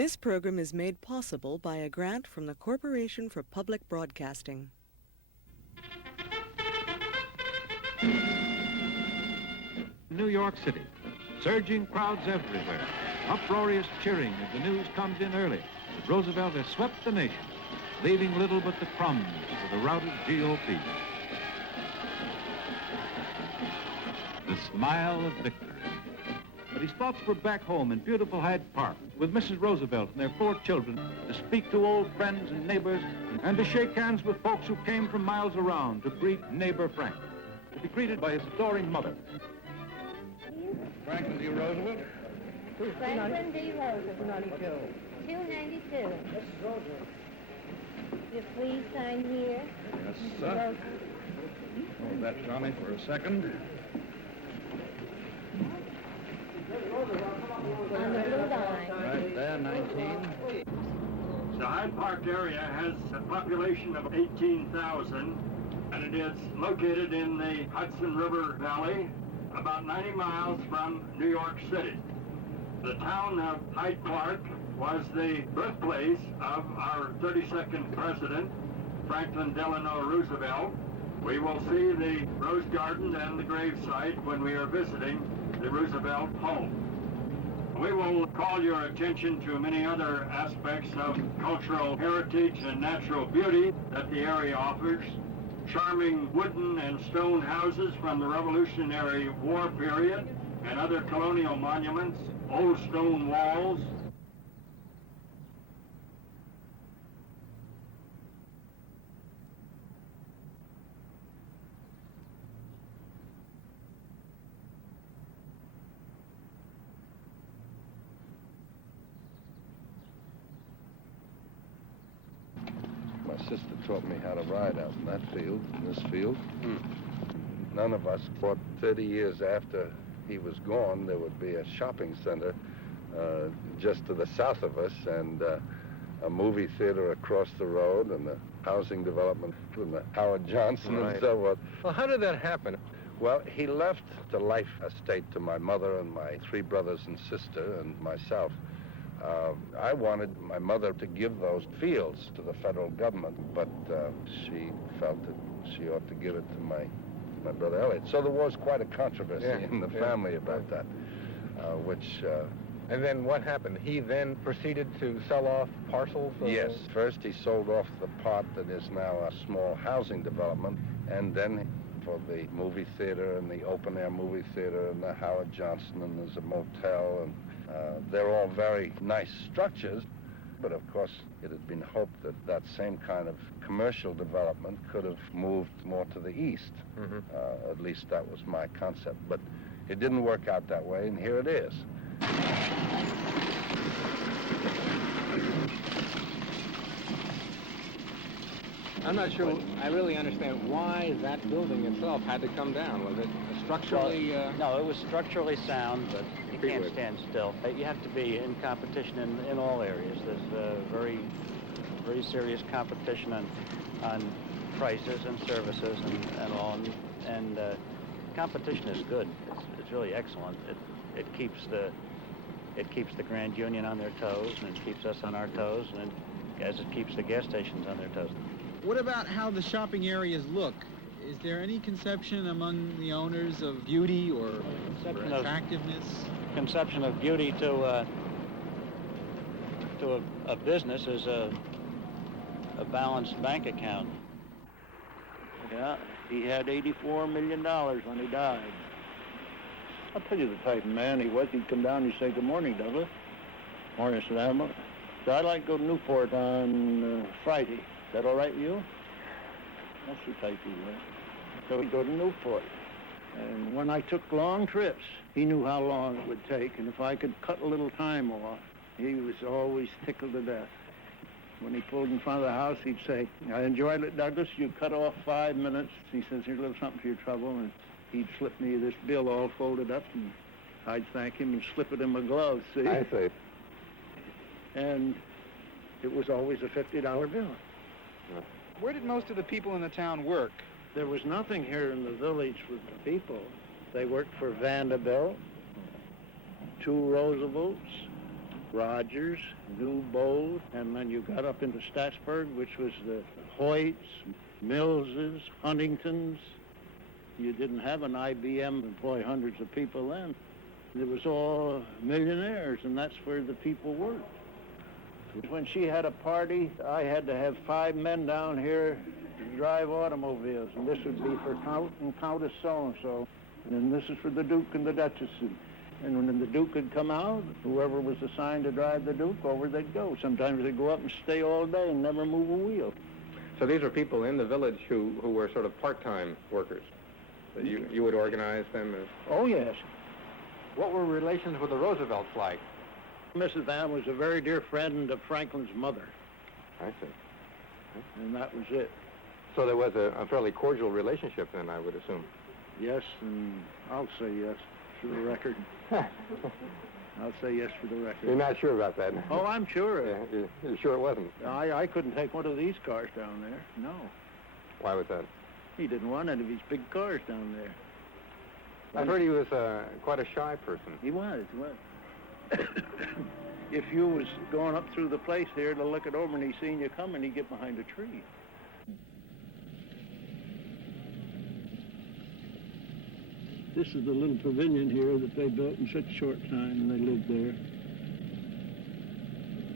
This program is made possible by a grant from the Corporation for Public Broadcasting. New York City, surging crowds everywhere, uproarious cheering as the news comes in early that Roosevelt has swept the nation, leaving little but the crumbs for the routed GOP. The smile of victory. But his thoughts were back home in beautiful HYde Park with Mrs. Roosevelt and their 4 children to speak to old friends and neighbors and to shake hands with folks who came from miles around to greet neighbor Frank, to be greeted by his adoring mother. Franklin D. Roosevelt? Franklin D. Roosevelt. 292. Mrs. Roosevelt. You please sign here. Yes, sir. Hold that, Tommy, for a second. On the blue line. Right there, 19. The HYde Park area has a population of 18,000, and it is located in the Hudson River Valley, about 90 miles from New York City. The town of HYde Park was the birthplace of our 32nd president, Franklin Delano Roosevelt. We will see the Rose Garden and the gravesite when we are visiting the Roosevelt home. We will call your attention to many other aspects of cultural heritage and natural beauty that the area offers. Charming wooden and stone houses from the Revolutionary War period and other colonial monuments, old stone walls. My sister taught me how to ride out in that field, in this field. None of us thought 30 years after he was gone, there would be a shopping center just to the south of us and a movie theater across the road and the housing development and the Howard Johnson and so forth. Well, how did that happen? Well, he left the life estate to my mother and my 3 brothers and sister and myself. I wanted my mother to give those fields to the federal government, but she felt that she ought to give it to my brother Elliot. So there was quite a controversy in the family about that, which... And then what happened? He then proceeded to sell off parcels? Yes. First he sold off the part that is now a small housing development, and then for the movie theater and the open-air movie theater and the Howard Johnson, and there's a motel, and they're all very nice structures. But of course, it had been hoped that that same kind of commercial development could have moved more to the east. At least that was my concept. But it didn't work out that way, and here it is. I'm not sure I really understand why that building itself had to come down. Was it structurally... No, it was structurally sound, but you can't stand still. You have to be in competition in all areas. There's very, very serious competition on prices and services and all. And competition is good. It's really excellent. It keeps the Grand Union on their toes, and it keeps us on our toes, and as it keeps the gas stations on their toes. What about how the shopping areas look? Is there any conception among the owners of beauty or attractiveness? Conception of beauty to a business is a balanced bank account. Yeah, he had $84 million when he died. I'll tell you the type of man he was. He'd come down and he'd say, "Good morning, Douglas." "Morning, Mr. Latimer." "So I'd like to go to Newport on Friday. Is that all right with you?" That's the type he was. So we'd go to Newport. And when I took long trips, he knew how long it would take. And if I could cut a little time off, he was always tickled to death. When he pulled in front of the house, he'd say, "I enjoyed it, Douglas. You cut off 5 minutes." He says, "Here's a little something for your trouble." And he'd slip me this bill all folded up, and I'd thank him and slip it in my gloves, see? I see. And it was always a $50 bill. Where did most of the people in the town work? There was nothing here in the village with the people. They worked for Vanderbilt, 2 Roosevelts, Rogers, New Bold, and then you got up into Statsburg, which was the Hoyts, Millses, Huntingtons. You didn't have an IBM employ hundreds of people then. It was all millionaires, and that's where the people worked. When she had a party, I had to have 5 men down here to drive automobiles, and this would be for Count and Countess so-and-so, and this is for the Duke and the Duchess. And when the Duke had come out, whoever was assigned to drive the Duke, over they'd go. Sometimes they'd go up and stay all day and never move a wheel. So these are people in the village who were sort of part-time workers. That you would organize them as... Oh, yes. What were relations with the Roosevelts like? Mrs. Ann was a very dear friend of Franklin's mother. I see. And that was it. So there was a fairly cordial relationship then, I would assume. Yes, and I'll say yes for the record. I'll say yes for the record. You're not sure about that? Oh, I'm sure. Yeah, you're sure it wasn't? I couldn't take one of these cars down there, no. Why was that? He didn't want any of these big cars down there. I heard he was quite a shy person. He was. If you was going up through the place here to look it over and he seen you coming, he'd get behind a tree. This is the little pavilion here that they built in such a short time, and they lived there.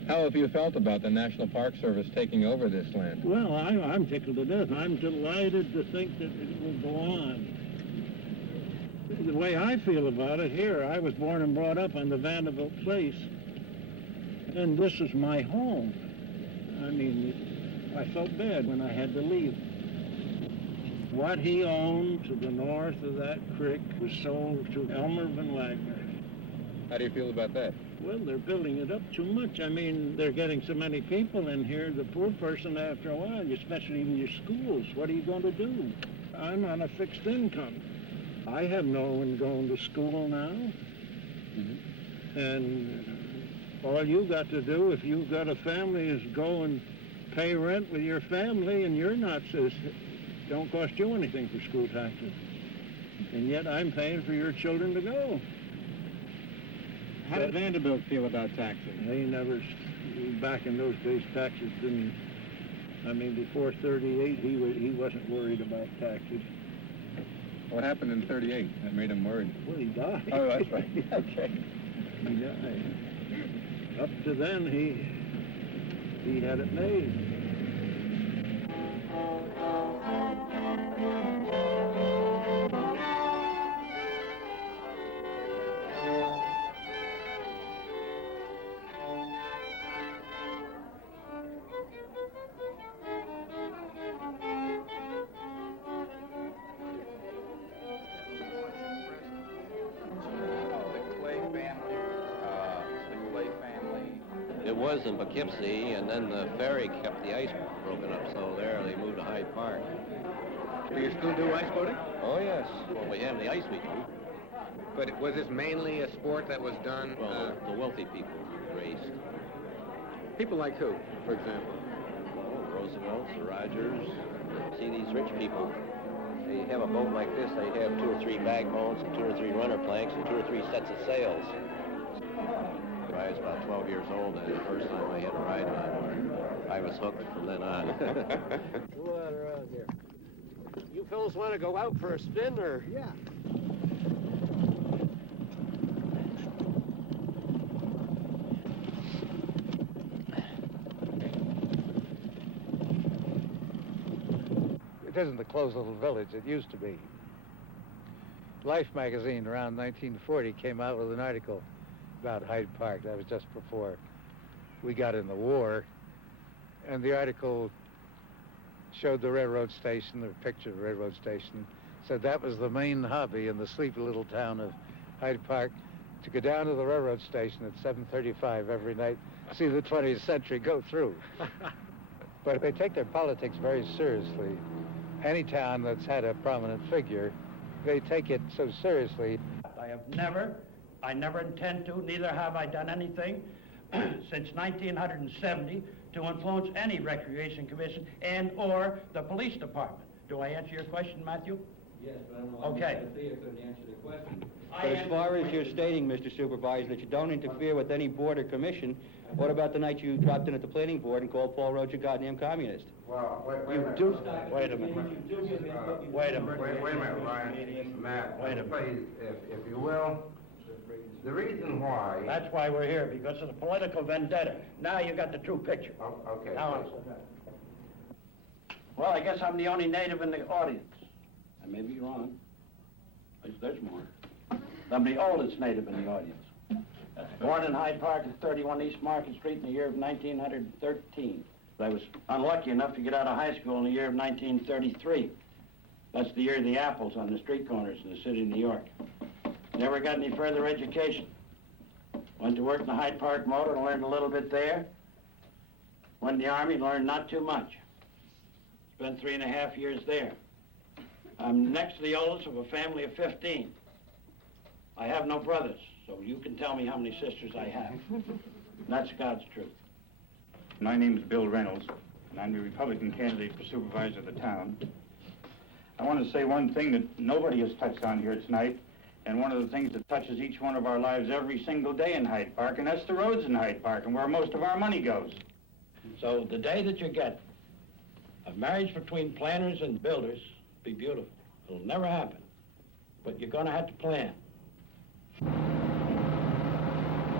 How have you felt about the National Park Service taking over this land? Well, I'm tickled to death. I'm delighted to think that it will go on. The way I feel about it here, I was born and brought up on the Vanderbilt place, and this is my home. I mean, I felt bad when I had to leave. What he owned to the north of that creek was sold to Elmer Van Wagner. How do you feel about that? Well, they're building it up too much. I mean, they're getting so many people in here, the poor person after a while, especially in your schools, what are you going to do? I'm on a fixed income. I have no one going to school now. Mm-hmm. And all you got to do, if you've got a family, is go and pay rent with your family, and you're not so... Don't cost you anything for school taxes. And yet I'm paying for your children to go. How did Vanderbilt feel about taxes? They never, back in those days, taxes didn't, I mean, before 38, he wasn't worried about taxes. What happened in 38 that made him worried? Well, he died. Oh, that's right. Okay. He died. Up to then, he had it made. It was in Poughkeepsie, and then the ferry kept the ice broken up, so there they moved to Hyde Park. Do you still do ice boating? Oh, yes. Well, we have the ice we do. But was this mainly a sport that was done? Well, the wealthy people raced. People like who, for example? Well, the Roosevelts, the Rogers. See, these rich people, they have a boat like this, they have 2 or 3 backbones and 2 or 3 runner planks and 2 or 3 sets of sails. I was about 12 years old, and the first time I had a ride on one, I was hooked from then on. Go out around here. You fellas want to go out for a spin, or? Yeah. It isn't the closed little village it used to be. Life magazine around 1940 came out with an article about Hyde Park. That was just before we got in the war. And the article showed the railroad station, the picture of the railroad station, said that was the main hobby in the sleepy little town of Hyde Park, to go down to the railroad station at 7:35 every night, see the 20th century go through. But they take their politics very seriously. Any town that's had a prominent figure, they take it so seriously. I never intend to, neither have I done anything since 1970 to influence any recreation commission and or the police department. Do I answer your question, Matthew? Yes, but I don't know. Okay. Couldn't answer the question. But as far as you're stating, Mr. Supervisor, that you don't interfere with any board or commission, what about the night you dropped in at the planning board and called Paul Roach a goddamn communist? Well, wait a minute. Wait a minute. Wait a minute. Wait a minute, Ryan. Matt, Wait a minute. please, if you will, the reason why... That's why we're here, because of the political vendetta. Now you got the true picture. Okay. Now well, I guess I'm the only native in the audience. I may be wrong. There's more. I'm the oldest native in the audience. Born in Hyde Park at 31 East Market Street in the year of 1913. I was unlucky enough to get out of high school in the year of 1933. That's the year of the apples on the street corners in the city of New York. Never got any further education. Went to work in the Hyde Park motor and learned a little bit there. Went in the Army, learned not too much. Spent 3.5 years there. I'm next to the oldest of a family of 15. I have no brothers, so you can tell me how many sisters I have. That's God's truth. My name is Bill Reynolds, and I'm the Republican candidate for supervisor of the town. I want to say one thing that nobody has touched on here tonight, and one of the things that touches each one of our lives every single day in Hyde Park, and that's the roads in Hyde Park and where most of our money goes. So the day that you get a marriage between planners and builders be beautiful. It'll never happen, but you're going to have to plan.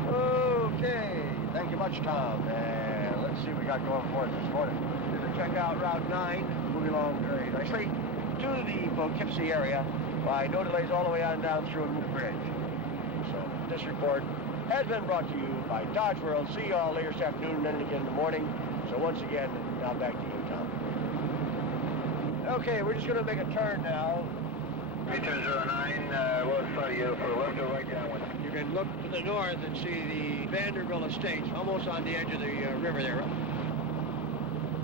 Okay, thank you much, Tom. And let's see what we got going for us this morning. We're going to check out Route 9, moving along very nicely to the Poughkeepsie area by no delays all the way on down through the bridge. So this report has been brought to you by Dodge World. See you all later this afternoon and then again in the morning. So once again, now back to you, Tom. Okay, we're just going to make a turn now. 3209, what's for you for left or right downwind? You can look to the north and see the Vanderbilt Estates, almost on the edge of the river there.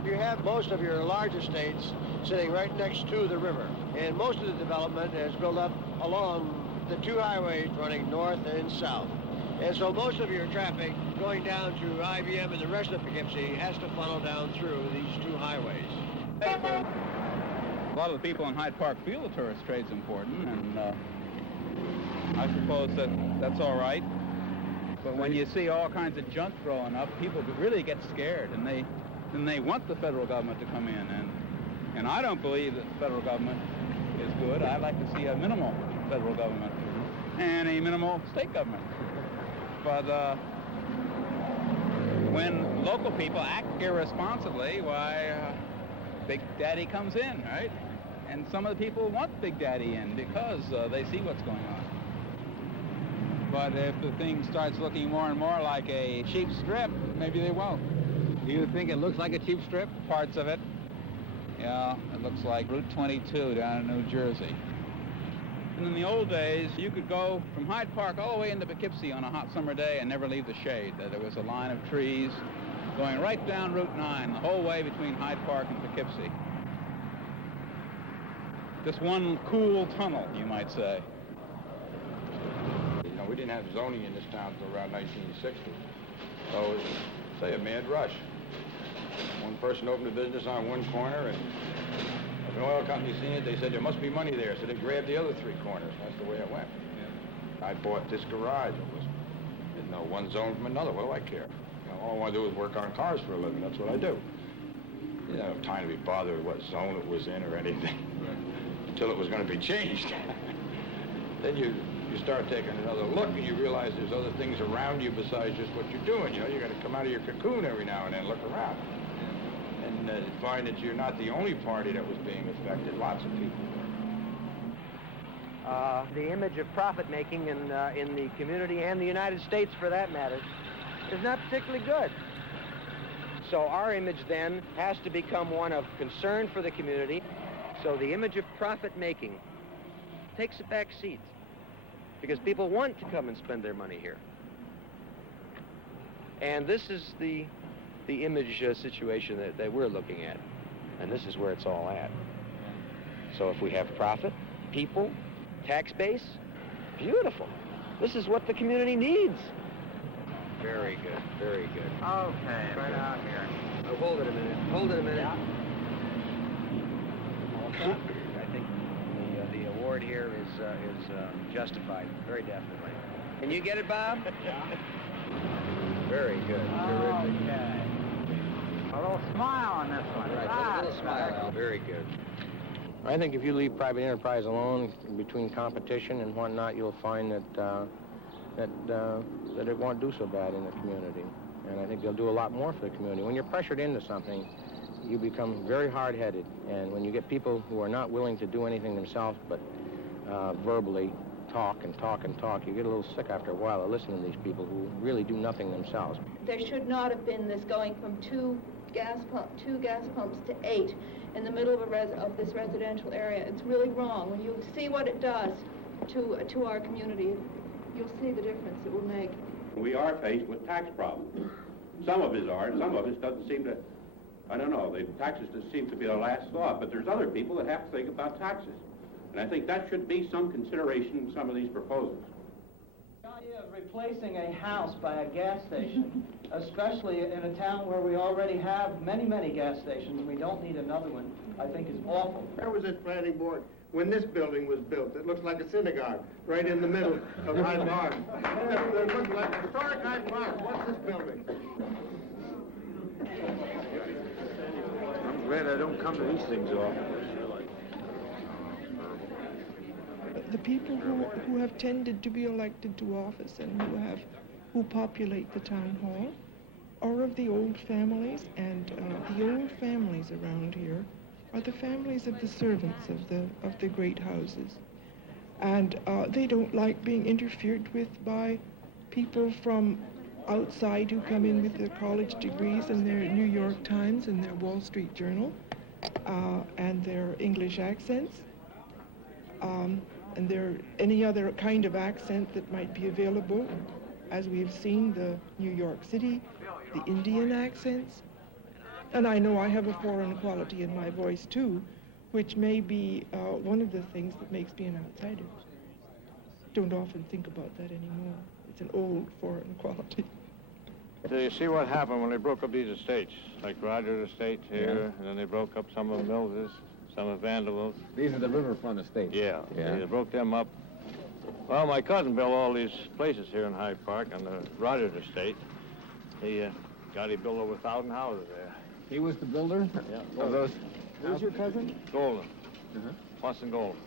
You have most of your large estates sitting right next to the river, and most of the development is built up along the two highways running north and south. And so most of your traffic going down to IBM and the rest of Poughkeepsie has to funnel down through these two highways. A lot of the people in Hyde Park feel the tourist trade's important, and I suppose that's all right. But when you see all kinds of junk growing up, people really get scared, and they want the federal government to come in. And I don't believe that the federal government is good. I'd like to see a minimal federal government and a minimal state government. But when local people act irresponsibly, why, Big Daddy comes in, right? And some of the people want Big Daddy in because they see what's going on. But if the thing starts looking more and more like a cheap strip, maybe they won't. Do you think it looks like a cheap strip? Parts of it. Yeah, it looks like Route 22 down in New Jersey. And in the old days, you could go from Hyde Park all the way into Poughkeepsie on a hot summer day and never leave the shade. There was a line of trees going right down Route 9, the whole way between Hyde Park and Poughkeepsie. Just one cool tunnel, you might say. You know, we didn't have zoning in this town until around 1960. So it was, say, a mad rush. One person opened a business on one corner, and if an oil company seen it, they said there must be money there, so they grabbed the other three corners. That's the way it went. Yeah. I bought this garage. Didn't know one zone from another. What do I care? You know, all I want to do is work on cars for a living. That's what I do. You don't have time to be bothered with what zone it was in or anything until it was going to be changed. Then you start taking another look and you realize there's other things around you besides just what you're doing. You know, you got to come out of your cocoon every now and then, look around. And find that you're not the only party that was being affected. Lots of people were. The image of profit-making in the community and the United States, for that matter, is not particularly good. So our image then has to become one of concern for the community. So the image of profit-making takes a back seat because people want to come and spend their money here. And this is the image situation that we're looking at. And this is where it's all at. So if we have profit, people, tax base, beautiful. This is what the community needs. Very good, very good. Okay, right out here. Oh, hold it a minute. Hold it a minute. I think the justified, very definitely. Can you get it, Bob? Yeah. Very good. Terrific. Okay. A little smile on this one. Right, a little smile, Al. Very good. I think if you leave private enterprise alone between competition and whatnot, you'll find that it won't do so bad in the community. And I think they'll do a lot more for the community. When you're pressured into something, you become very hard-headed. And when you get people who are not willing to do anything themselves but verbally talk and talk and talk, you get a little sick after a while of listening to these people who really do nothing themselves. There should not have been this going from two gas pumps to 8 in the middle of this residential area. It's really wrong. When you see what it does to our community, you'll see the difference it will make. We are faced with tax problems. Some of us are, and some of us doesn't seem to, I don't know, the taxes just seem to be the last thought, but there's other people that have to think about taxes. And I think that should be some consideration in some of these proposals. The idea of replacing a house by a gas station, especially in a town where we already have many, many gas stations, and we don't need another one, I think is awful. Where was this planning board when this building was built? It looks like a synagogue right in the middle of Hyde Park. It looks like historic Hyde Park. What's this building? I'm glad I don't come to these things often. The people who have tended to be elected to office and who populate the town hall are of the old families, and the old families around here are the families of the servants of the great houses. And they don't like being interfered with by people from outside who come in with their college degrees and their New York Times and their Wall Street Journal and their English accents. And there any other kind of accent that might be available, as we've seen, the New York City, the Indian accents. And I know I have a foreign quality in my voice too, which may be one of the things that makes me an outsider. Don't often think about that anymore. It's an old foreign quality. Do you see what happened when they broke up these estates? Like Rogers Estate here, and then they broke up some of Mills's, some of Vanderbilt's. These are the riverfront estates. Yeah. They broke them up. Well, my cousin built all these places here in Hyde Park on the Rogers Estate. He built over 1,000 houses there. He was the builder? Yeah. Of those? Who's your cousin? Golden. Watson Golden.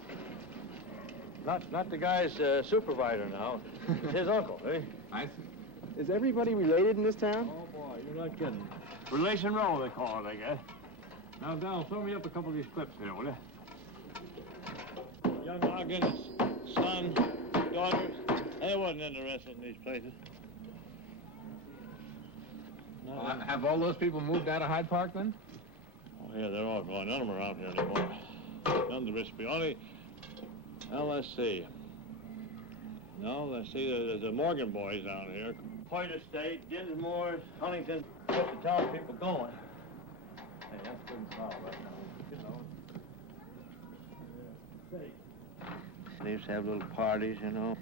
Not the guy's supervisor now. It's his uncle, eh? I see. Is everybody related in this town? Oh, boy, you're not kidding. Relation row, they call it, I guess. Now, Donald, throw me up a couple of these clips here, will you? Young Ogden's son, daughters, they wasn't interested in these places. Have all those people moved out of Hyde Park then? Oh, yeah, they're all gone. None of them around here anymore. None to risk me. Only, well, let's see. No, let's see, there's the Morgan boys down here. Point Estate, Dinsmore, Huntington, get the town people going. Hey, that's good and solid right now. You know. They used to have little parties, you know.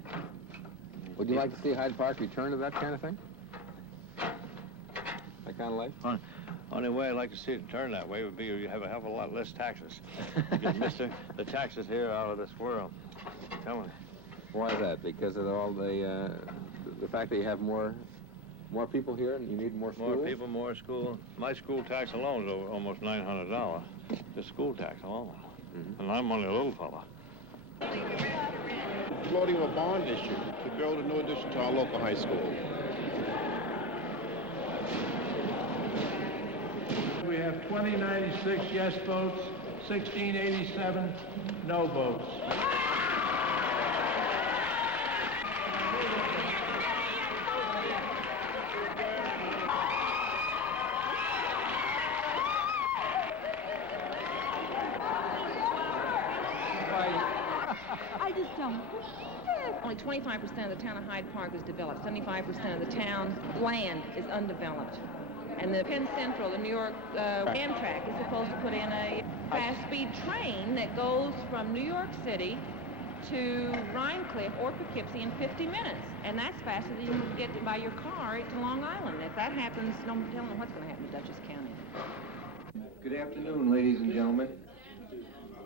Would you like to see Hyde Park return to that kind of thing? That kind of life? Only way I'd like to see it turn that way would be you have a hell of a lot less taxes. The taxes here are out of this world. I'm telling you. Why is that? Because of all the fact that you have more people here and you need more schools? More people, more school. My school tax alone is over almost $900. The school tax alone. And I'm only a little fella. Floating a bond issue to build a new addition to our local high school. We have 2096 yes votes, 1687 no votes. I just don't. Only 25% of the town of Hyde Park is developed. 75% of the town land is undeveloped. And the Penn Central, the New York Amtrak, is supposed to put in a fast-speed train that goes from New York City to Rhinecliff or Poughkeepsie in 50 minutes. And that's faster than you can get by your car to Long Island. If that happens, no telling what's going to happen in Dutchess County. Good afternoon, ladies and gentlemen.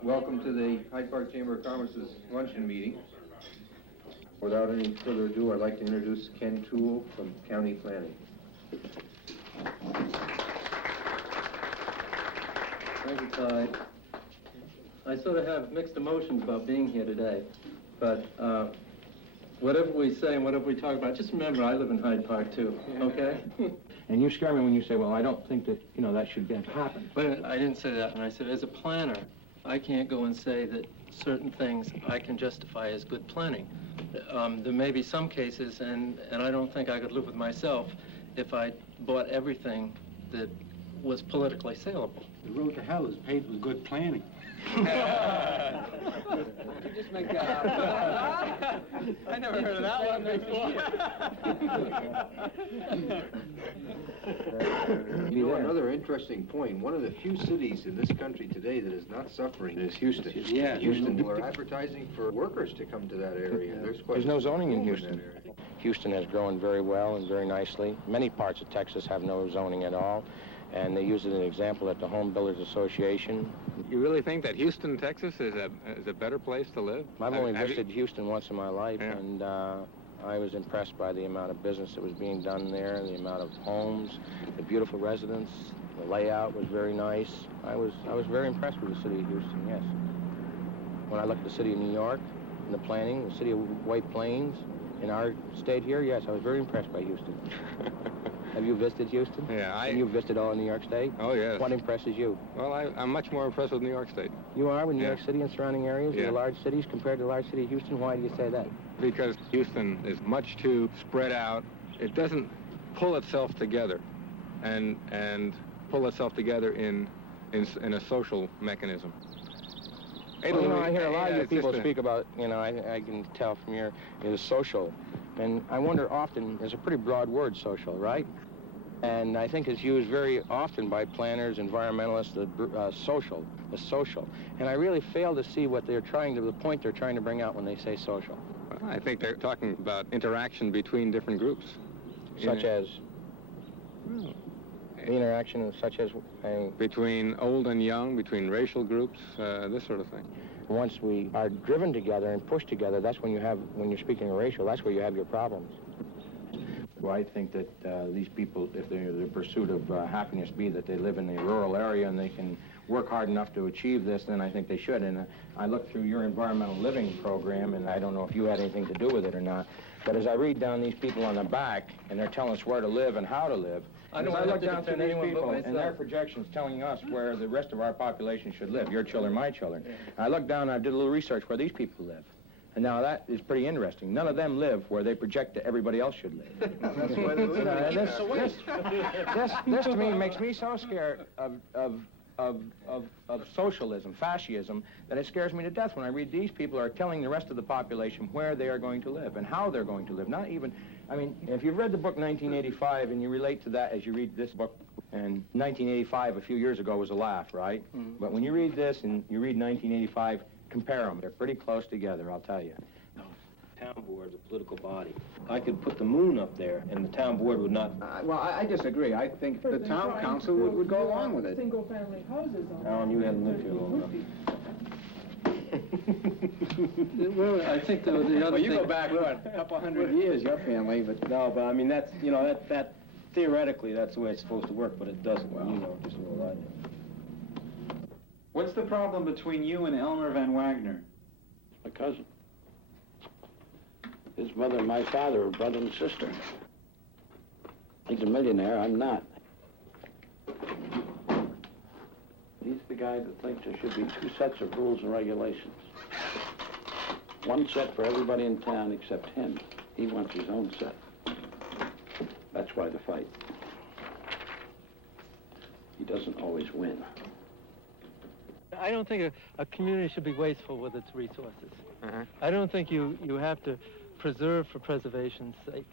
Welcome to the Hyde Park Chamber of Commerce's luncheon meeting. Without any further ado, I'd like to introduce Ken Toole from County Planning. Thank you, Clyde. I sort of have mixed emotions about being here today, but whatever we say and whatever we talk about, just remember I live in Hyde Park too, okay? And you scare me when you say, well, I don't think that, that should happen. But I didn't say that, and I said as a planner, I can't go and say that certain things I can justify as good planning. There may be some cases, and I don't think I could live with myself if I bought everything that was politically saleable. The road to hell is paved with good planning. Did you just make that up? I never heard of that one before. Another interesting point, one of the few cities in this country today that is not suffering is Houston. Yeah. Houston, we're advertising for workers to come to that area. There's no zoning in Houston. Houston has grown very well and very nicely. Many parts of Texas have no zoning at all, and they use it as an example at the Home Builders Association. You really think that Houston, Texas is a better place to live? I've only visited Houston once in my life, and I was impressed by the amount of business that was being done there, the amount of homes, the beautiful residents, the layout was very nice. I was very impressed with the city of Houston, yes. When I looked at the city of New York, and the planning, the city of White Plains, in our state here, yes, I was very impressed by Houston. Have you visited Houston? Yeah, And you've visited all of New York State? Oh, yes. What impresses you? Well, I'm much more impressed with New York State. You are with New York City and surrounding areas, Yeah. the large cities compared to the large city of Houston? Why do you say that? Because Houston is much too spread out. It doesn't pull itself together and pull itself together in a social mechanism. Well, I hear a lot of you people speak about, I can tell from your, is social. And I wonder often, it's a pretty broad word, social, right? And I think it's used very often by planners, environmentalists, the social. And I really fail to see what the point they're trying to bring out when they say social. Well, I think they're talking about interaction between different groups. Such as? The interaction such as? Between old and young, between racial groups, this sort of thing. Once we are driven together and pushed together, that's when you're speaking of racial, that's where you have your problems. Well, I think that these people, if their pursuit of happiness be that they live in the rural area and they can work hard enough to achieve this, then I think they should. And I looked through your environmental living program, and I don't know if you had anything to do with it or not, but as I read down these people on the back, and they're telling us where to live and how to live, I look down through these people and their projections telling us where the rest of our population should live, your children, my children. I looked down and I did a little research where these people live. And now that is pretty interesting. None of them live where they project that everybody else should live. That's why they live. This to me makes me so scared of socialism, fascism, that it scares me to death when I read these people are telling the rest of the population where they are going to live and how they're going to live. Not even, if you've read the book 1985 and you relate to that as you read this book, and 1985 a few years ago was a laugh, right? Mm-hmm. But when you read this and you read 1985, compare them. They're pretty close together, I'll tell you. Town board is a political body. I could put the moon up there, and the town board would not... Well, I disagree. I think the town council would go along with it. Single-family houses on Alan, you haven't lived here long enough. Well, I think the other thing... Well, you go back, what, a couple hundred years, your family, but... No, but I mean, that's, that theoretically, that's the way it's supposed to work, but it doesn't. Well, you know just as well as I do. What's the problem between you and Elmer Van Wagner? My cousin. His mother and my father are brother and sister. He's a millionaire, I'm not. He's the guy that thinks there should be two sets of rules and regulations. One set for everybody in town except him. He wants his own set. That's why the fight. He doesn't always win. I don't think a community should be wasteful with its resources. I don't think you have to preserve for preservation's sake.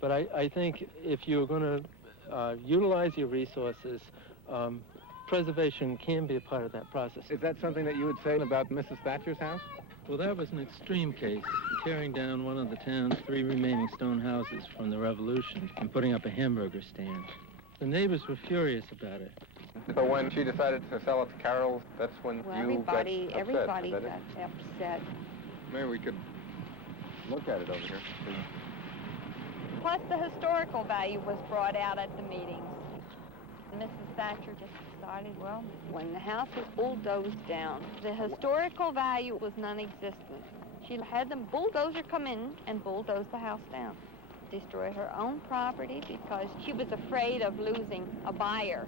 But I think if you're going to utilize your resources, preservation can be a part of that process. Is that something that you would say about Mrs. Thatcher's house? Well, that was an extreme case, tearing down one of the town's 3 remaining stone houses from the Revolution and putting up a hamburger stand. The neighbors were furious about it. So when she decided to sell it to Carol, that's when Well, you everybody got upset, is that got it? upset. Maybe we could look at it over here. Plus, the historical value was brought out at the meetings. Mrs. Thatcher just decided, well, when the house was bulldozed down, the historical value was non-existent. She had the bulldozer come in and bulldoze the house down, destroy her own property because she was afraid of losing a buyer.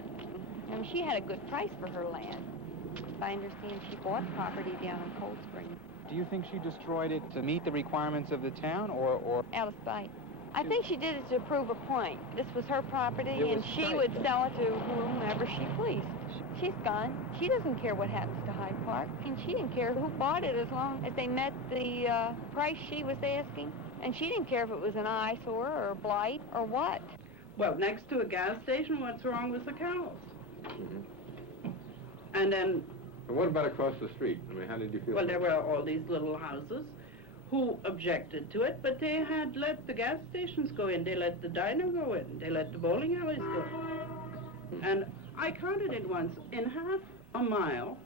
I mean, she had a good price for her land. I understand she bought property down in Cold Spring. Do you think she destroyed it to meet the requirements of the town, or... Out of spite. I think she did it to prove a point. This was her property, and she spite, would then. sell it to whomever she pleased. She's gone. She doesn't care what happens to Hyde Park, and she didn't care who bought it as long as they met the price she was asking. And she didn't care if it was an eyesore or a blight or what. Well, next to a gas station, what's wrong with the cows? And then, And what about across the street? I mean, how did you feel? well, there were all these little houses who objected to it, but they had let the gas stations go in, they let the diner go in, they let the bowling alleys go in. And I counted it once, in half a mile,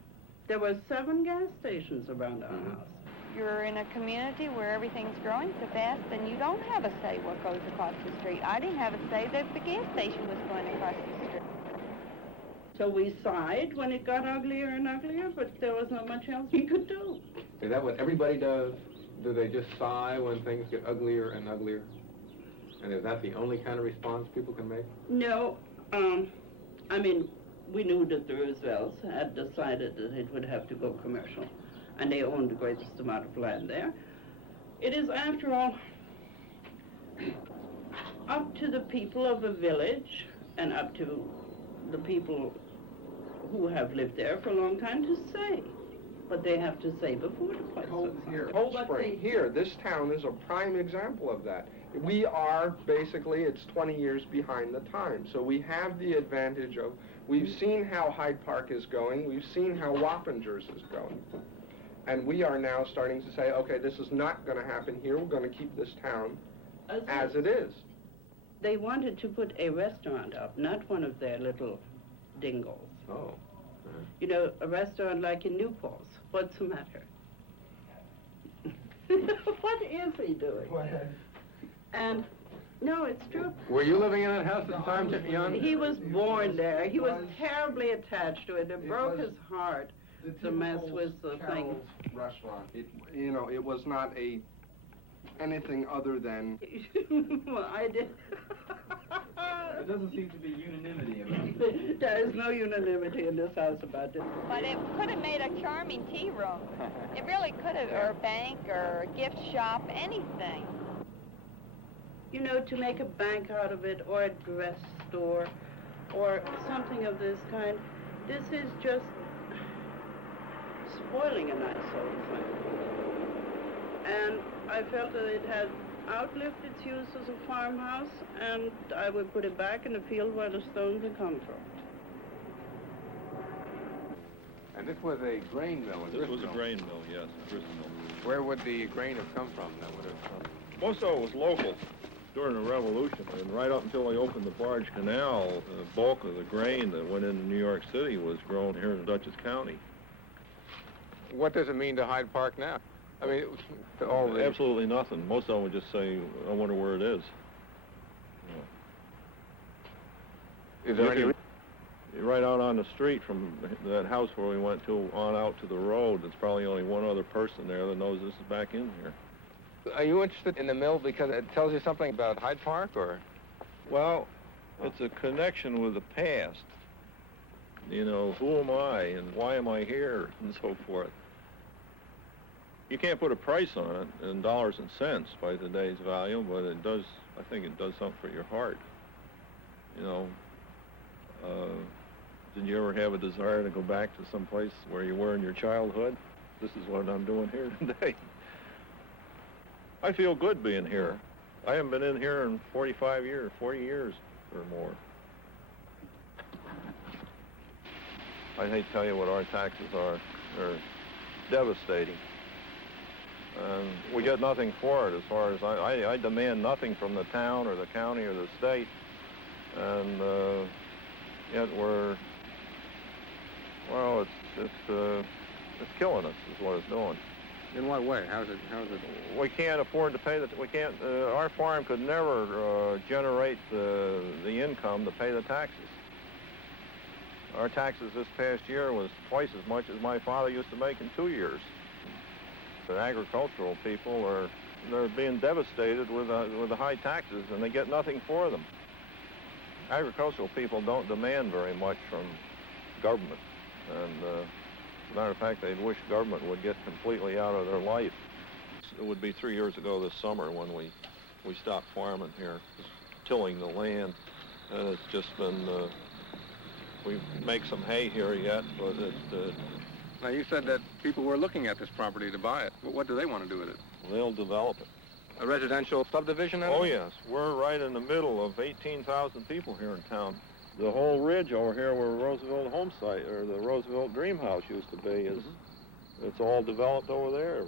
there were 7 gas stations around our house. You're in a community where everything's growing so fast, and you don't have a say what goes across the street. I didn't have a say that the gas station was going across the street. So we sighed when it got uglier and uglier, but there was not much else we could do. Is that what everybody does? Do they just sigh when things get uglier and uglier? And is that the only kind of response people can make? No, I mean, we knew that the Roosevelts had decided that it would have to go commercial, and they owned the greatest amount of land there. It is, after all, up to the people of a village and up to the people who have lived there for a long time to say. But they have to say before the place. Cold Spring here, this town is a prime example of that. We are basically, it's 20 years behind the time. So we have the advantage of, we've seen how Hyde Park is going, we've seen how Wappingers is going. And we are now starting to say, okay, this is not going to happen here, we're going to keep this town as it is. They wanted to put a restaurant up, not one of their little dingles. Oh. You know, a restaurant like in New Paltz. What's the matter? What is he doing? And, no, it's true. Were you living in that house at the time, Jan? He was born there. He was terribly attached to it. It broke his heart to mess with the thing. Restaurant. It was not anything other than... Well, I did. There doesn't seem to be unanimity about it. There is no unanimity in this house about it. But it could have made a charming tea room. It really could have, or a bank, or a gift shop, anything. You know, to make a bank out of it, or a dress store, or something of this kind, this is just spoiling a nice old thing. And I felt that it had outlived its use as a farmhouse, and I would put it back in the field where the stones had come from. And this was a grain mill in This was a Gristmill. grain mill, yes, a grist mill. Where would the grain have come from? That would have... Most of it was local during the Revolution, and right up until they opened the Barge Canal, the bulk of the grain that went into New York City was grown here in Dutchess County. What does it mean to Hyde Park now? I mean, all the... Absolutely nothing. Most of them would just say, I wonder where it is. Is there any... Right out on the street from that house where we went to on out to the road, there's probably only one other person there that knows this is back in here. Are you interested in the mill because it tells you something about Hyde Park, or? Well, it's a connection with the past. You know, who am I and why am I here and so forth. You can't put a price on it in dollars and cents by today's value, but it does, I think it does something for your heart. You know, did you ever have a desire to go back to some place where you were in your childhood? This is what I'm doing here today. I feel good being here. I haven't been in here in 40 years or more. I hate to tell you what our taxes are. They're devastating. And we get nothing for it as far as I demand nothing from the town or the county or the state. And yet we're Well, it's killing us, is what it's doing. In what way? How's it? We can't afford to pay we can't, our farm could never generate the income to pay the taxes. Our taxes this past year was twice as much as my father used to make in 2 years. The agricultural people they're being devastated with the high taxes, and they get nothing for them. Agricultural people don't demand very much from government, and as a matter of fact, they'd wish government would get completely out of their life. It would be 3 years ago this summer when we stopped farming here, tilling the land, and it's just been, we make some hay here yet, but Now, you said that people were looking at this property to buy it. What do they want to do with it? they'll develop it. A residential subdivision? Oh, yes. We're right in the middle of 18,000 people here in town. The whole ridge over here where Roosevelt home site, or the Roosevelt Dream House used to be, it's all developed over there.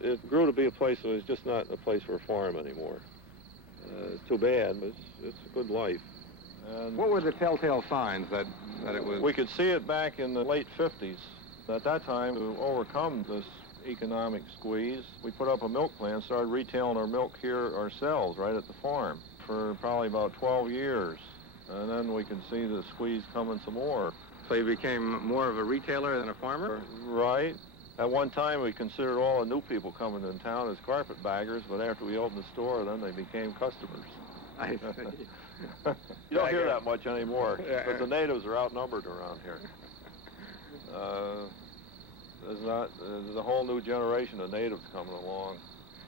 It grew to be a place that was just not a place for a farm anymore. It's too bad, but it's a good life. And what were the telltale signs that it was? We could see it back in the late 50s. At that time, to overcome this economic squeeze, we put up a milk plant, started retailing our milk here ourselves, right at the farm, for probably about 12 years. And then we could see the squeeze coming some more. So you became more of a retailer than a farmer? Right. At one time, we considered all the new people coming in town as carpetbaggers, but after we opened the store, then they became customers. I see. You don't hear that much anymore, but the natives are outnumbered around here. There's a whole new generation of natives coming along.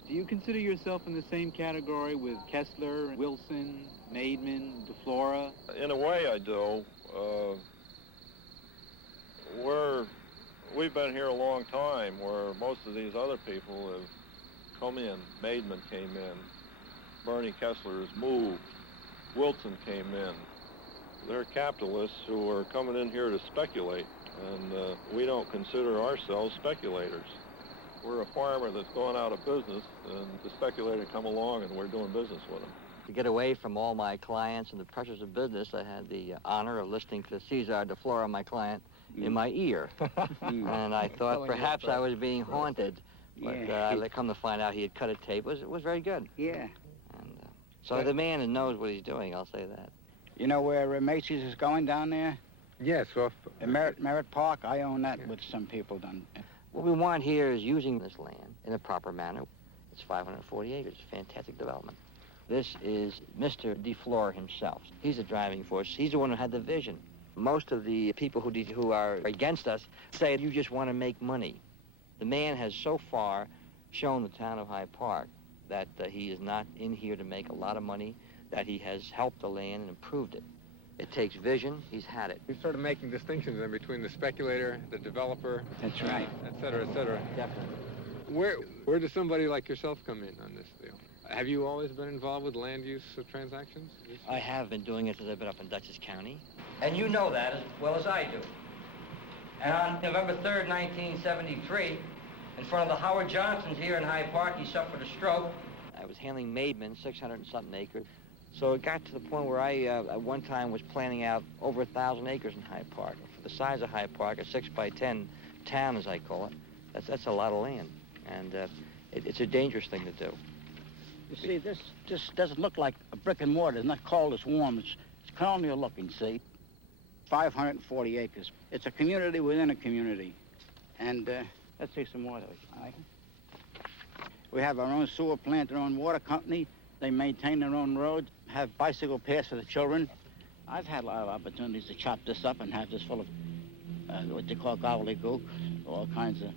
Do you consider yourself in the same category with Kessler, Wilson, Maidman, DeFlora? In a way, I do. We've been here a long time, where most of these other people have come in. Maidman came in. Bernie Kessler has moved. Wilson came in. They're capitalists who are coming in here to speculate, and we don't consider ourselves speculators. We're a farmer that's going out of business, and the speculator come along and we're doing business with them. To get away from all my clients and the pressures of business, I had the honor of listening to Cesar DeFlora, my client, in my ear. And I thought perhaps I was being haunted, but I come to find out he had cut a tape. It was very good. Yeah. And, so the man knows what he's doing, I'll say that. You know where Macy's is going down there? Yes, off... Merritt Park, I own that with some people done. What we want here is using this land in a proper manner. It's 540 acres, fantastic development. This is Mr. DeFlora himself. He's the driving force. He's the one who had the vision. Most of the people who are against us say you just want to make money. The man has so far shown the town of Hyde Park that he is not in here to make a lot of money, that he has helped the land and improved it. It takes vision. He's had it. You're sort of making distinctions then between the speculator, the developer. That's right. Et cetera, et cetera. Definitely. Where does somebody like yourself come in on this deal? Have you always been involved with land use transactions? I have been doing it since I've been up in Dutchess County. And you know that as well as I do. And on November 3rd, 1973, in front of the Howard Johnsons here in Hyde Park, he suffered a stroke. I was handling Maidman, 600 and something acres. So it got to the point where I, at one time, was planning out over 1,000 acres in Hyde Park. For the size of Hyde Park, a 6x10 town, as I call it, that's a lot of land. And it's a dangerous thing to do. You see, this doesn't look like a brick and mortar. It's not cold, it's warm. It's colonial looking, see? 540 acres. It's a community within a community. And let's take some water. We have our own sewer plant, our own water company. They maintain their own roads, have bicycle paths for the children. I've had a lot of opportunities to chop this up and have this full of what they call gobbledygook, all kinds of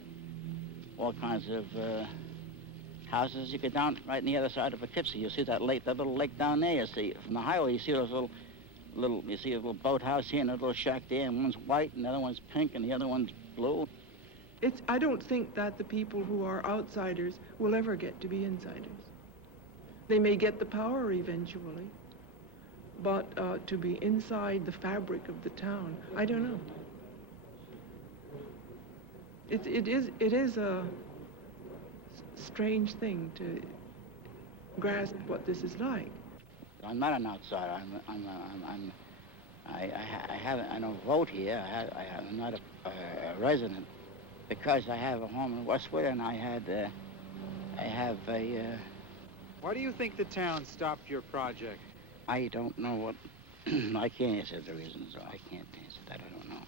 houses. You get down right on the other side of Poughkeepsie. You see that little lake down there. You see from the highway. You see those you see a little boathouse here and a little shack there, and one's white and the other one's pink and the other one's blue. I don't think that the people who are outsiders will ever get to be insiders. They may get the power eventually, but to be inside the fabric of the town, I don't know. It is a strange thing to grasp what this is like. I'm not an outsider. I don't vote here. I'm not a resident because I have a home in Westwood, and I have a. Why do you think the town stopped your project? I don't know what. I can't answer the reasons. I can't answer that. I don't know.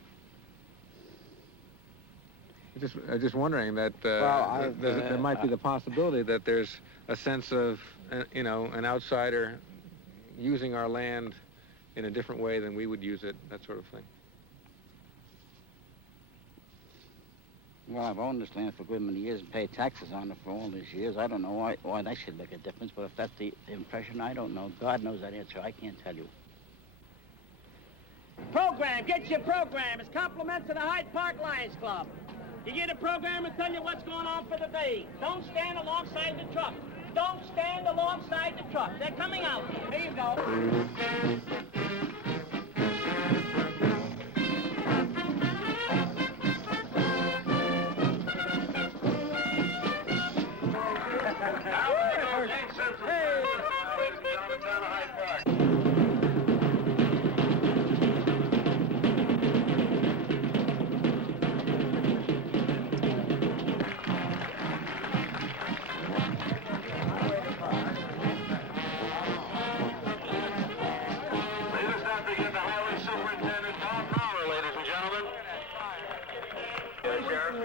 Just wondering that there might be the possibility that there's a sense of, an outsider using our land in a different way than we would use it, that sort of thing. Well, I've owned this land for a good many years and paid taxes on it for all these years. I don't know why that should make a difference, but if that's the impression, I don't know. God knows that answer. I can't tell you. Program, get your program. It's compliments of the Hyde Park Lions Club. You get a program and tell you what's going on for the day. Don't stand alongside the truck. Don't stand alongside the truck. They're coming out. There you go.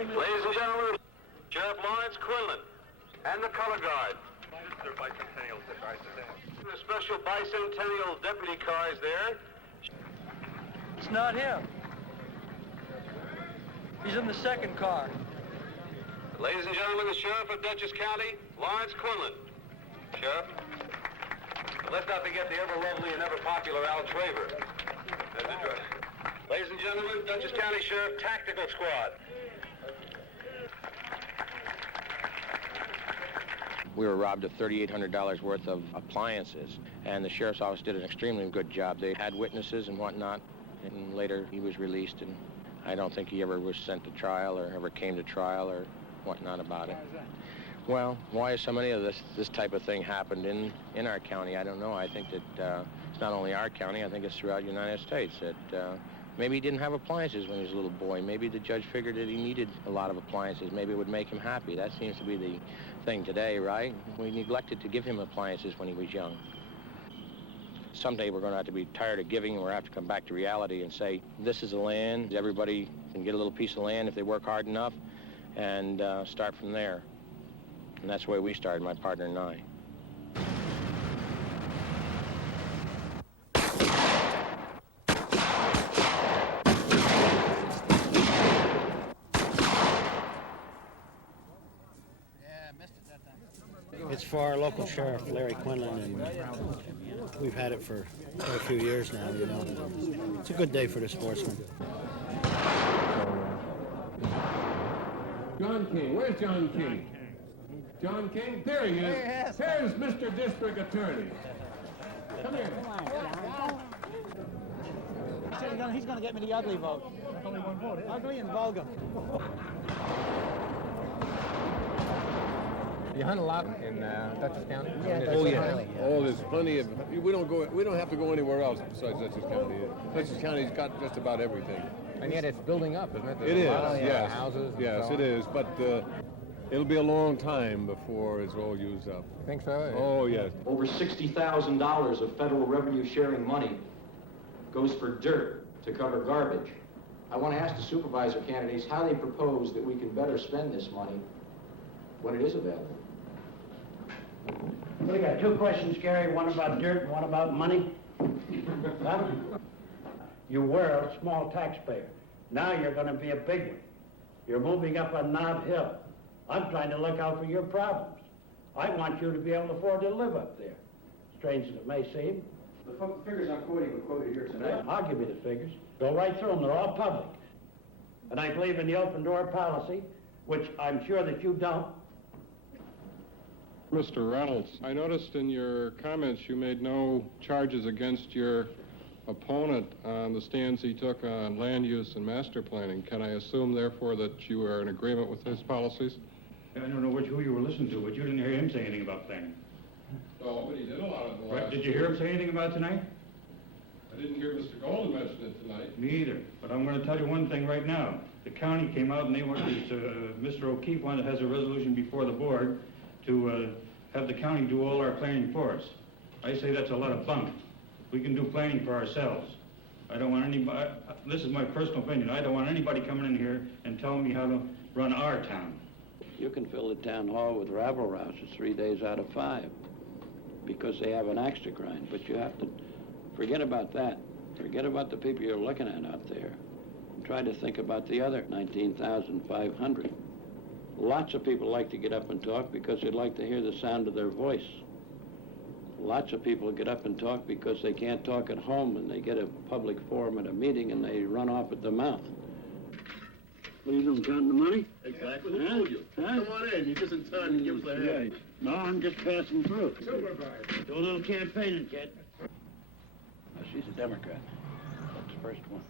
Ladies and gentlemen, Sheriff Lawrence Quinlan and the color guard. The special bicentennial deputy car is there. It's not him. He's in the second car. Ladies and gentlemen, the Sheriff of Dutchess County, Lawrence Quinlan. Sheriff, let's not forget the ever-lovely and ever-popular Al Traver. Ladies and gentlemen, Dutchess County Sheriff Tactical Squad. We were robbed of $3,800 worth of appliances, and the sheriff's office did an extremely good job. They had witnesses and whatnot, and later he was released, and I don't think he ever was sent to trial or ever came to trial or whatnot about it. Well, why so many of this type of thing happened in our county, I don't know. I think that it's not only our county, I think it's throughout the United States, that maybe he didn't have appliances when he was a little boy. Maybe the judge figured that he needed a lot of appliances. Maybe it would make him happy. That seems to be the thing today, right? We neglected to give him appliances when he was young. Someday we're going to have to be tired of giving, and we're going to have to come back to reality and say, this is the land. Everybody can get a little piece of land if they work hard enough, and start from there. And that's the way we started, my partner and I. It's for our local sheriff, Larry Quinlan, and we've had it for quite a few years now, you know. It's a good day for the sportsmen. John King, where's John King? John King, there he is. Here's Mr. District Attorney. Come here. He's going to get me the ugly vote. Only one vote, ugly and vulgar. You hunt a lot in Dutchess County? Oh, there's plenty of. We don't have to go anywhere else besides Dutchess County. Dutchess County's got just about everything. And yet it's building up, isn't it? It is. A lot of, yes. Houses. And yes, so it is. But it'll be a long time before it's all used up. Think so? Oh yes. Over $60,000 of federal revenue sharing money goes for dirt to cover garbage. I want to ask the supervisor candidates how they propose that we can better spend this money when it is available. We got two questions, Gary, one about dirt and one about money. Huh? You were a small taxpayer. Now you're going to be a big one. You're moving up a Nob Hill. I'm trying to look out for your problems. I want you to be able to afford to live up there. Strange as it may seem. The figures I'm quoting were quoted here tonight. I'll give you the figures. Go right through them. They're all public. And I believe in the open door policy, which I'm sure that you don't. Mr. Reynolds, I noticed in your comments you made no charges against your opponent on the stands he took on land use and master planning. Can I assume, therefore, that you are in agreement with his policies? I don't know who you were listening to, but you didn't hear him say anything about planning. Oh, but he did a lot of the Right. Did you hear him say anything about it tonight? I didn't hear Mr. Golden mention it tonight. Me either, but I'm going to tell you one thing right now. The county came out and they want, Mr. O'Keefe has a resolution before the board to have the county do all our planning for us. I say that's a lot of bunk. We can do planning for ourselves. I don't want anybody, this is my personal opinion, I don't want anybody coming in here and telling me how to run our town. You can fill the town hall with rabble-rousers 3 days out of 5 because they have an axe to grind, but you have to forget about that. Forget about the people you're looking at out there. And try to think about the other 19,500. Lots of people like to get up and talk because they'd like to hear the sound of their voice. Lots of people get up and talk because they can't talk at home and they get a public forum at a meeting and they run off at the mouth. What are you doing, counting the money? Exactly. Who told you? Huh? Come on in. You're just in time to give us a hand. No, I'm just passing through. Supervisor. Do a little campaigning, kid. Now, she's a Democrat. That's the first one.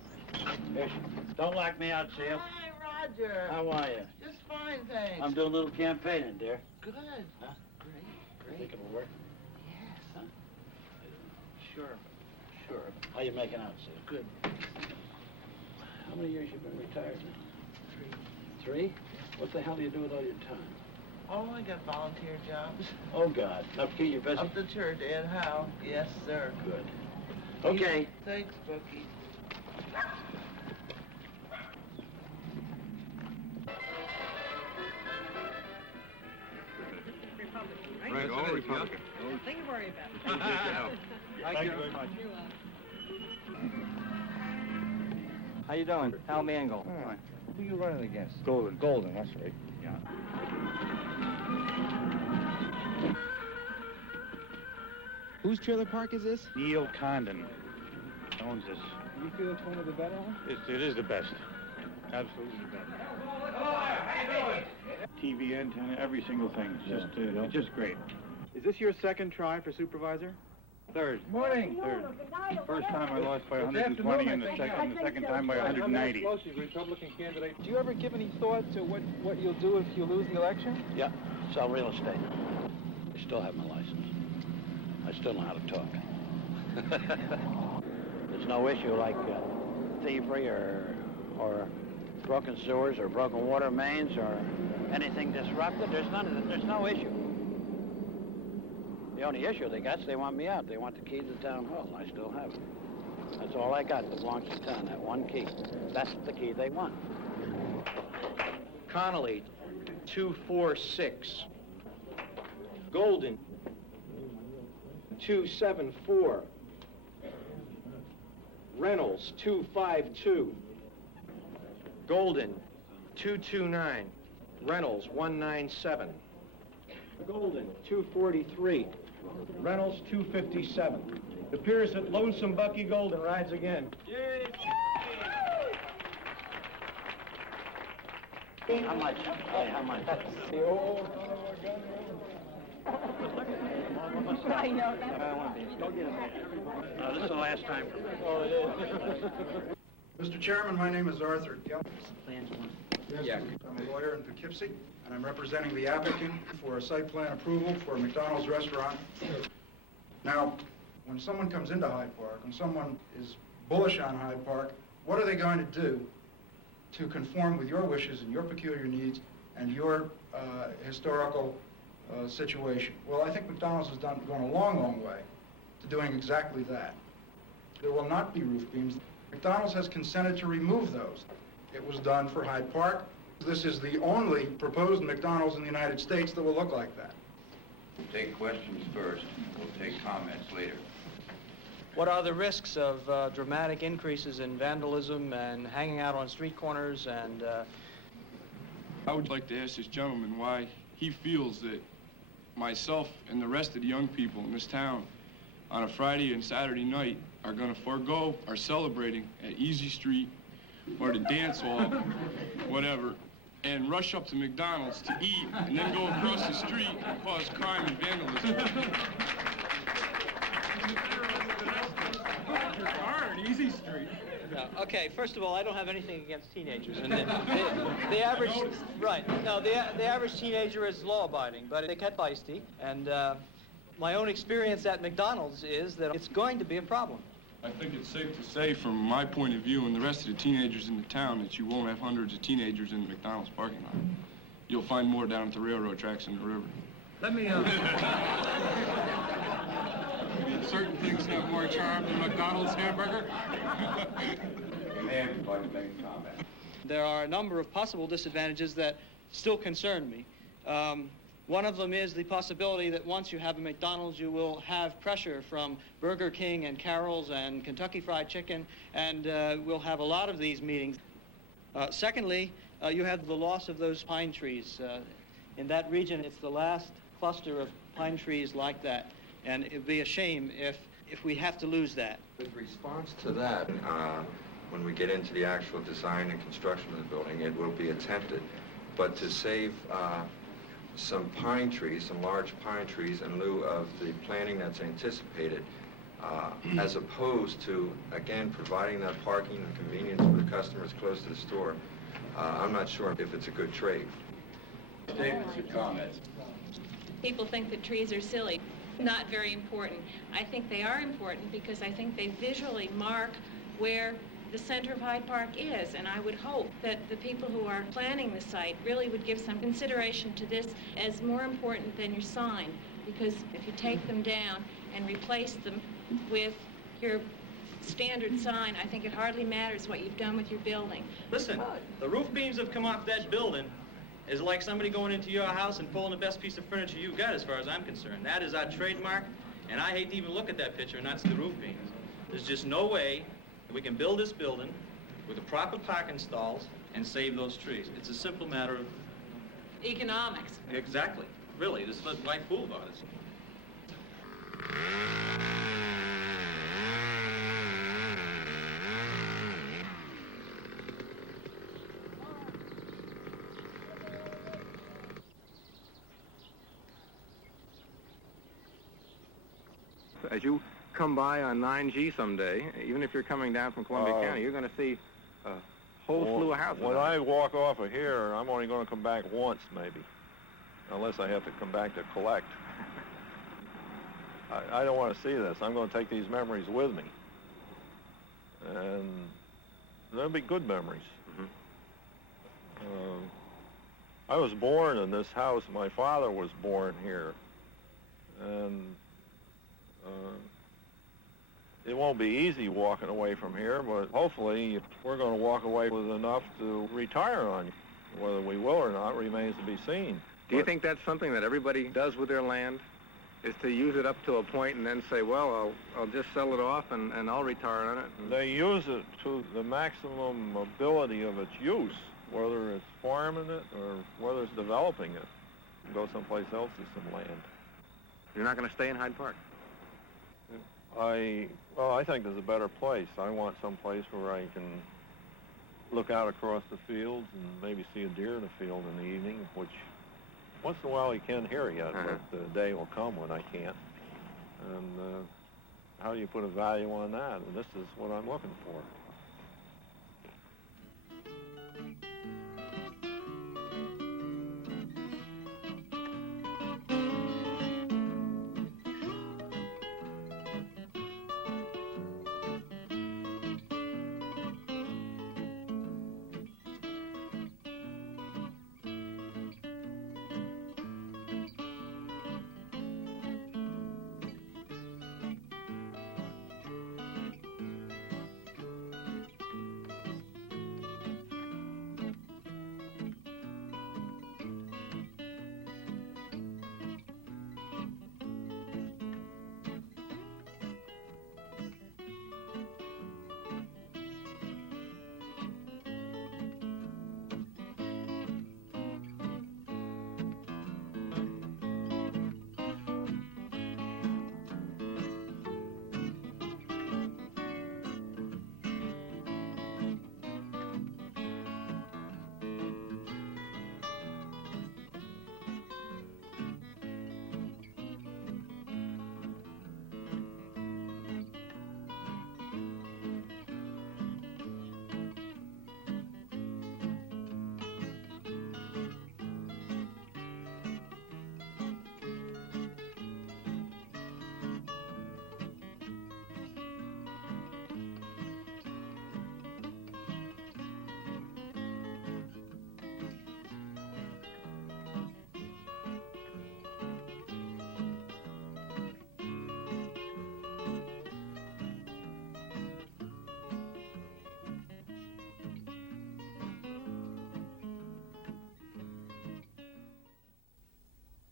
Here she. Don't lock me out, Seal. Hi, Roger. How are you? Just fine, thanks. I'm doing a little campaigning, dear. Good. Huh? Great. Think it'll work? Yes. Huh? Sure. Sure. How you making out, Seal? Good. How many years you been retired now? 3. 3? What the hell do you do with all your time? Oh, I got volunteer jobs. Oh, God. Enough to keep you busy? Up the church, and how? Yes, sir. Good. Okay. Thanks, Bookie. Right, all Republican. Nothing to worry about. Thank you very much. How you doing? Hal Mangold. Fine. Who you running against? Golden. Golden, that's right. Yeah. Whose trailer park is this? Neil Condon owns this. Do you feel it's one of the better ones? It is the best. Absolutely the best. TV antenna, every single thing. It's just great. Is this your second try for supervisor? Third. Morning. Third. First time I lost by 120 and the second time by 190. Republican candidate. Do you ever give any thought to what you'll do if you lose the election? Yeah, sell real estate. I still have my license. I still know how to talk. There's no issue like thievery or broken sewers or broken water mains or anything disrupted. There's none of that. There's no issue. The only issue they got is they want me out. They want the key to the town hall, and I still have it. That's all I got that belongs to town, that one key. That's the key they want. Connolly, 246. Golden, 274. Reynolds, 252. Golden, 229. Reynolds, 197. Golden, 243. Reynolds, 257. It appears that Lonesome Bucky Golden rides again. How much? Hey, how much? I know. This is the last time for me. Oh, it is. Mr. Chairman, my name is Arthur Gell. Yeah. I'm a lawyer in Poughkeepsie, and I'm representing the applicant for a site plan approval for a McDonald's restaurant. Now, when someone comes into Hyde Park, when someone is bullish on Hyde Park, what are they going to do to conform with your wishes and your peculiar needs and your historical situation? Well, I think McDonald's has gone a long, long way to doing exactly that. There will not be roof beams. McDonald's has consented to remove those. It was done for Hyde Park. This is the only proposed McDonald's in the United States that will look like that. Take questions first. We'll take comments later. What are the risks of dramatic increases in vandalism and hanging out on street corners and... I would like to ask this gentleman why he feels that myself and the rest of the young people in this town on a Friday and Saturday night are going to forego our celebrating at Easy Street or the dance hall, whatever, and rush up to McDonald's to eat and then go across the street and cause crime and vandalism. Easy Street. No, okay, first of all, I don't have anything against teenagers. And the average, right, no, the average teenager is law-abiding, but they get feisty. And my own experience at McDonald's is that it's going to be a problem. I think it's safe to say, from my point of view and the rest of the teenagers in the town, that you won't have hundreds of teenagers in the McDonald's parking lot. You'll find more down at the railroad tracks in the river. Let me, Certain things have more charm than McDonald's hamburger. Mayor, would like to make a comment. There are a number of possible disadvantages that still concern me. One of them is the possibility that once you have a McDonald's, you will have pressure from Burger King and Carol's and Kentucky Fried Chicken, and we'll have a lot of these meetings. Secondly, you have the loss of those pine trees. In that region, it's the last cluster of pine trees like that, and it'd be a shame if we have to lose that. With response to that, when we get into the actual design and construction of the building, it will be attempted. But to save some pine trees, some large pine trees, in lieu of the planting that's anticipated, as opposed to, again, providing that parking and convenience for the customers close to the store, I'm not sure if it's a good trade. Statements or comments? People think that trees are silly. Not very important. I think they are important because I think they visually mark where the center of Hyde Park is, and I would hope that the people who are planning the site really would give some consideration to this as more important than your sign, because if you take them down and replace them with your standard sign, I think it hardly matters what you've done with your building. Listen, the roof beams have come off that building is like somebody going into your house and pulling the best piece of furniture you've got, as far as I'm concerned. That is our trademark, and I hate to even look at that picture and not see the roof beams. There's just no way that we can build this building with the proper parking stalls and save those trees. It's a simple matter of... Economics. Exactly. Really, this is what White Fool about it. As you come by on 9G someday, even if you're coming down from Columbia County, you're going to see a whole slew of houses. When I walk off of here, I'm only going to come back once, maybe, unless I have to come back to collect. I don't want to see this. I'm going to take these memories with me. And they'll be good memories. I was born in this house. My father was born here. And it won't be easy walking away from here, but hopefully we're going to walk away with enough to retire on. Whether we will or not remains to be seen. Do you think that's something that everybody does with their land, is to use it up to a point and then say, well, I'll just sell it off and I'll retire on it? They use it to the maximum ability of its use, whether it's farming it or whether it's developing it. Go someplace else to some land. You're not going to stay in Hyde Park? Well, I think there's a better place. I want some place where I can look out across the fields and maybe see a deer in the field in the evening, which once in a while you can hear yet, but the day will come when I can't. And how do you put a value on that? And this is what I'm looking for.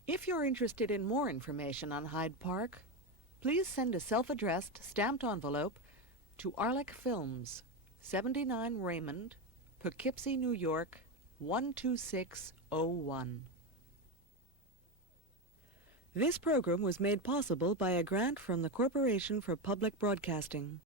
If you're interested in more information on Hyde Park, please send a self-addressed stamped envelope to Arlick Films, 79 Raymond, Poughkeepsie, New York, 12601. This program was made possible by a grant from the Corporation for Public Broadcasting.